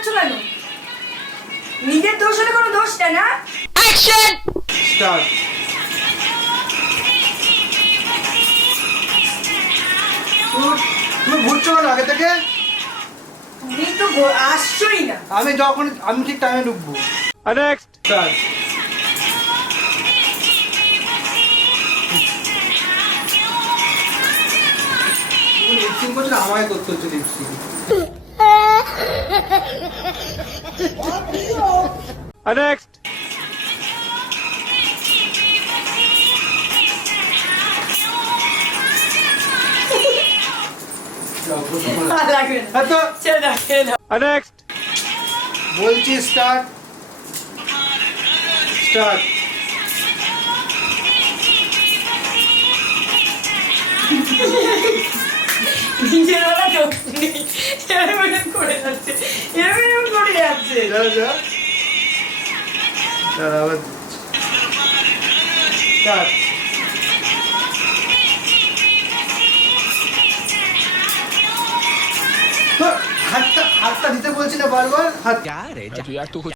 করছো কেন? নিজের দোষ হলে কোনো দোষ দেয় না। Action start. তুমি ঘুরছো কেন আগে থেকে? তুমি তো আসছোই না। আমি ঠিক টাইমে ঢুকবো। Next start. লিপসিং করছো না, আমাকে করতে হচ্ছে লিপসিং। নেক্সট লাগবে না, ছেড়ে দাও ছেড়ে দাও। নেক্সট বলছি স্টার্ট। স্টার্ট। নিজের ওরা চোখ নেই, এরকম করে যাচ্ছে, এরকম করে যাচ্ছে। যা যা আবার স্টার্ট। হাতটা দিতে বলছি না বারবার। হাত